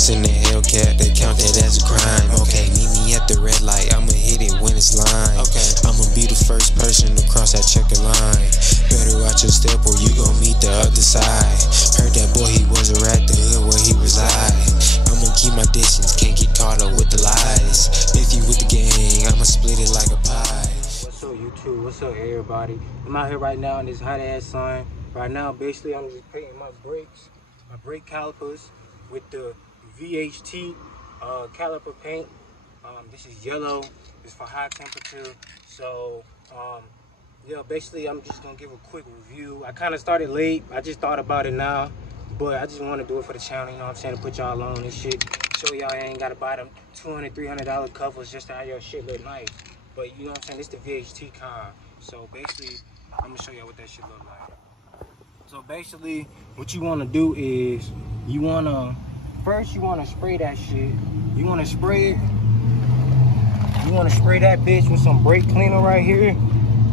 blunts in the Hellcat, they count that as a crime. Okay, meet me at the red light, I'ma hit it when it's line. Okay, I'ma be the first person to cross that checker line. Better watch your step or you gon' meet the other side. Heard that boy, he was a rat, the hood where he reside. I'ma keep my distance, can't get caught up with the lies. If you with the gang, I'ma split it like a pie. What's up, YouTube? What's up, everybody? I'm out here right now in this hot ass sun. Right now, basically, I'm just painting my brakes, my brake calipers with the VHT caliper paint. This is yellow. It's for high temperature. So, yeah, basically, I'm just gonna give a quick review. I kind of started late. I just thought about it now, but I just want to do it for the channel. You know what I'm saying? To put y'all on this shit. Show y'all ain't gotta buy them $200, $300 covers just to have your shit look nice. But you know what I'm saying? This the VHT kind. So basically, I'm gonna show y'all what that shit look like. So basically, what you wanna do is first you wanna spray that shit. You wanna spray it. You wanna spray that bitch with some brake cleaner right here.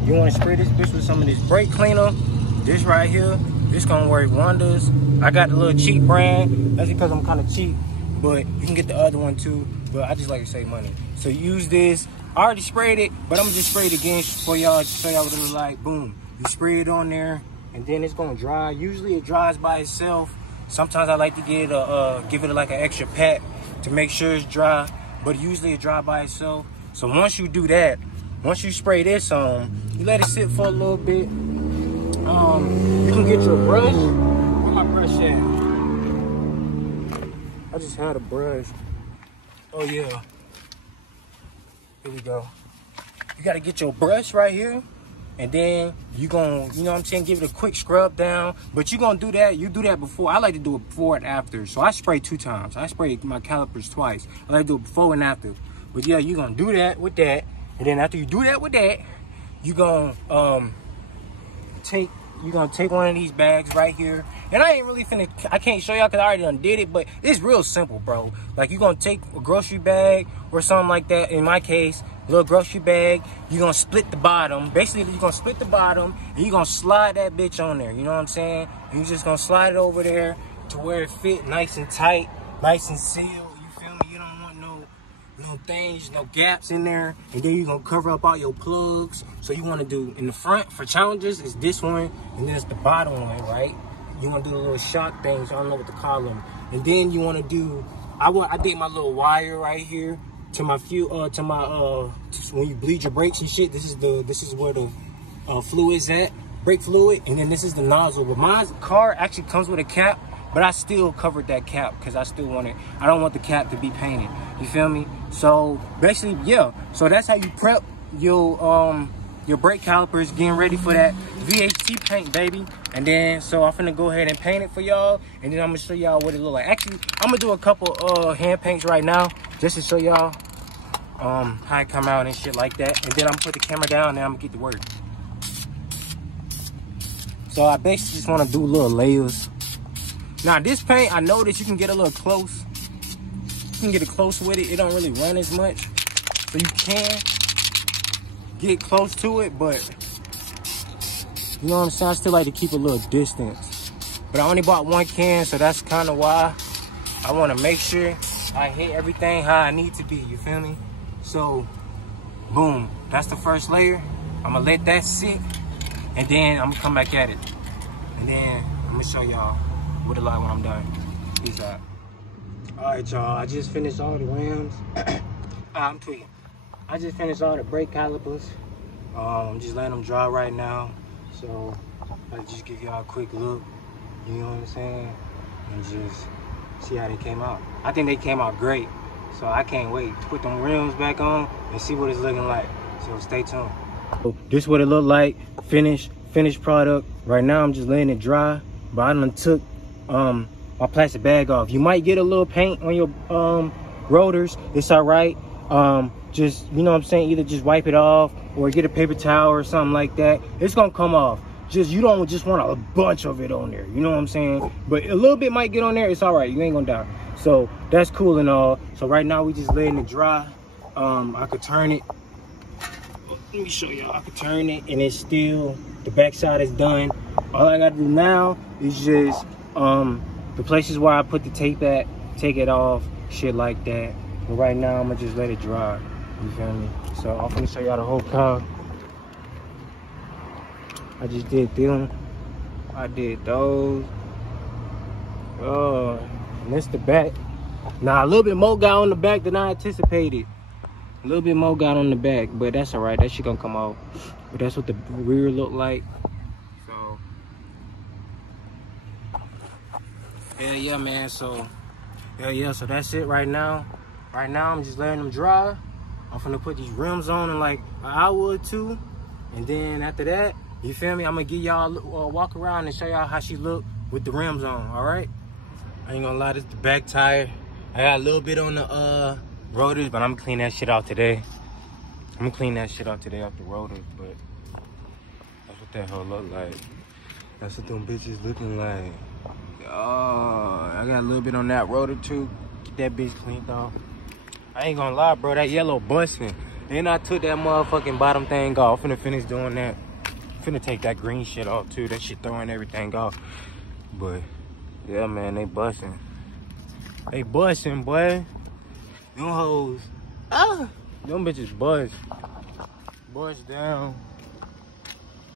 You wanna spray this bitch with some of this brake cleaner. This right here, this gonna work wonders. I got the little cheap brand. That's because I'm kind of cheap, but you can get the other one too. But I just like to save money. So use this. I already sprayed it, but I'm gonna just spray it again for y'all to show y'all what it looks like. Boom. You spray it on there, and then it's gonna dry. Usually it dries by itself. Sometimes I like to give it like an extra pat to make sure it's dry, but usually it dry by itself. So once you do that, once you spray this on, you let it sit for a little bit. You can get your brush. Where my brush at? I just had a brush. Oh yeah. Here we go. You gotta get your brush right here, and then you gonna, you know what I'm saying, give it a quick scrub down. But you gonna do that, you do that before. I like to do it before and after. So I spray 2 times. I spray my calipers twice. I like to do it before and after. But yeah, you gonna do that with that. And then after you do that with that, you gonna take one of these bags right here. And I ain't really finna, I can't show y'all because I already done did it, but it's real simple, bro. Like, you're gonna take a grocery bag or something like that. In my case, a little grocery bag. You're gonna split the bottom. Basically, you're gonna split the bottom and you're gonna slide that bitch on there. You know what I'm saying? And you're just gonna slide it over there to where it fit nice and tight, nice and sealed. You feel me? You don't want no things, no gaps in there. And then you're gonna cover up all your plugs. So you wanna do in the front for challenges is this one, and then it's the bottom one, right? You wanna do the little shock things, I don't know what to call them. And then you wanna do, I did my little wire right here to my when you bleed your brakes and shit. This is where the fluid's at, brake fluid, and then this is the nozzle. But my car actually comes with a cap, but I still covered that cap because I still want it. I don't want the cap to be painted. You feel me? So basically, yeah. So that's how you prep your brake calipers, getting ready for that VHT paint, baby. And then, so I'm finna go ahead and paint it for y'all, and then I'm gonna show y'all what it look like. Actually, I'm gonna do a couple hand paints right now, just to show y'all how it come out and shit like that. And then I'm gonna put the camera down, and I'm gonna get to work. So I basically just wanna do little layers. Now this paint, I know that you can get a little close. You can get it close with it. It don't really run as much, so you can get close to it, but you know what I'm saying? I still like to keep a little distance. But I only bought 1 can, so that's kind of why I want to make sure I hit everything how I need to be. You feel me? So, boom. That's the first layer. I'm going to let that sit, and then I'm going to come back at it. And then I'm going to show y'all what it like when I'm done. Peace out. All right, y'all. I just finished all the rims. I'm tweaking. I just finished all the brake calipers. I'm just letting them dry right now. So I'll just give y'all a quick look, you know what I'm saying? And just see how they came out. I think they came out great. So I can't wait to put them rims back on and see what it's looking like. So stay tuned. So this is what it looked like, finished product. Right now I'm just letting it dry, but I done took my plastic bag off. You might get a little paint on your rotors. It's all right. Just, you know what I'm saying, either just wipe it off or get a paper towel or something like that. It's gonna come off. Just, you don't just want a bunch of it on there, you know what I'm saying? But a little bit might get on there. It's all right, you ain't gonna die. So that's cool and all. So right now we just letting it dry. I could turn it. Let me show y'all. I could turn it and it's still, the back side is done. All I gotta do now is just the places where I put the tape at, take it off, shit like that. But right now, I'm gonna just let it dry. You feel me? So I'm gonna show y'all the whole car. I just did them. I did those. Oh, and that's the back. Now, a little bit more got on the back than I anticipated. A little bit more got on the back, but that's all right. That shit gonna come off. But that's what the rear look like. So, hell yeah, man. So, hell yeah. So that's it right now. Right now, I'm just letting them dry. I'm finna put these rims on in like an hour or two, and then after that, you feel me? I'm gonna give y'all a walk around and show y'all how she look with the rims on. All right? I ain't gonna lie, this is the back tire. I got a little bit on the rotors, but I'm gonna clean that shit out today. I'm gonna clean that shit out today off the rotors, but that's what that hoe look like. That's what them bitches looking like. Oh, I got a little bit on that rotor too. Get that bitch cleaned off. I ain't gonna lie, bro, that yellow busting. And I took that motherfucking bottom thing off. Finna finish doing that. Finna take that green shit off too. That shit throwing everything off. But yeah, man, they busting. They busting, boy. Them hoes. Ah, them bitches bust. Bust down.